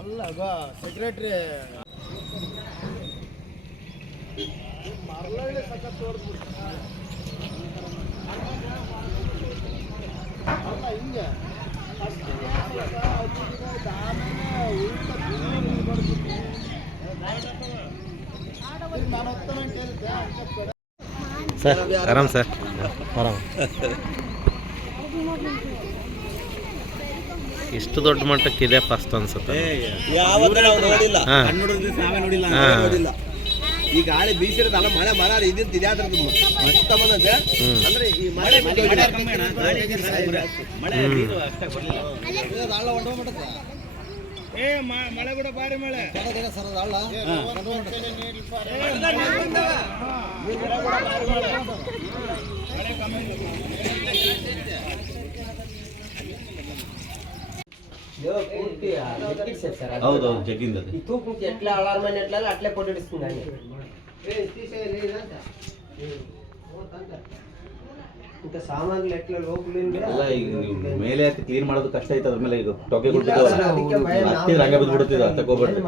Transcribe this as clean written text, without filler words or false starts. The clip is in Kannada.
ಅಲ್ಲ ಸೆಕ್ರೆಟ್ರಿ ಮರಳಳ್ಳಿ ಸಖತ್ ತೋರಿಸ್ಬಿಡ್ತಾರೆ ಅಲ್ಲ ಹಿಂಗೆ ಸರ್ ಆರಾಮ್ ಸರ್ ಆರಾಮ್. ಇಷ್ಟು ದೊಡ್ಡ ಮಟ್ಟಕ್ಕಿದೆ ಫಸ್ಟ್ ಅನ್ಸುತ್ತೆ. ಈ ಗಾಳಿ ಬೀಸಿರೋದಲ್ಲ ಮಳೆ ಮರ ಇದ್ದಿದ್ದು ಇದ್ಯಾದ್ರದ್ದು ಮಸ್ತ ಬಂದಂತೆ ಅಂದ್ರೆ ಈ ಮಳೆ ಮಳೆ ಕೂಡ ಬಾರಿ ಮಳೆ ಸರ್ ಅಲ್ಲ ಹೌದೌದು ಜಗ್ಗಿಂದ ತೂಕು ಎಟ್లా అలారం ఎట్లా అట్లే పొట్టిస్తుంది ఇంకా సామాన్లు ఎట్లా ಎಲ್ಲ ಈಗ ನೀವು ಮೇಲೆ ಹತ್ತಿ ಕ್ಲೀನ್ ಮಾಡೋದು ಕಷ್ಟ ಐತೆ. ಅದ್ರ ಮೇಲೆ ಈಗ ಟೊಗೆ ಹಂಗೆ ಬಿದ್ದುಬಿಡ್ತಿದ್ದ ತಗೋಬೇಡ್ರಿ.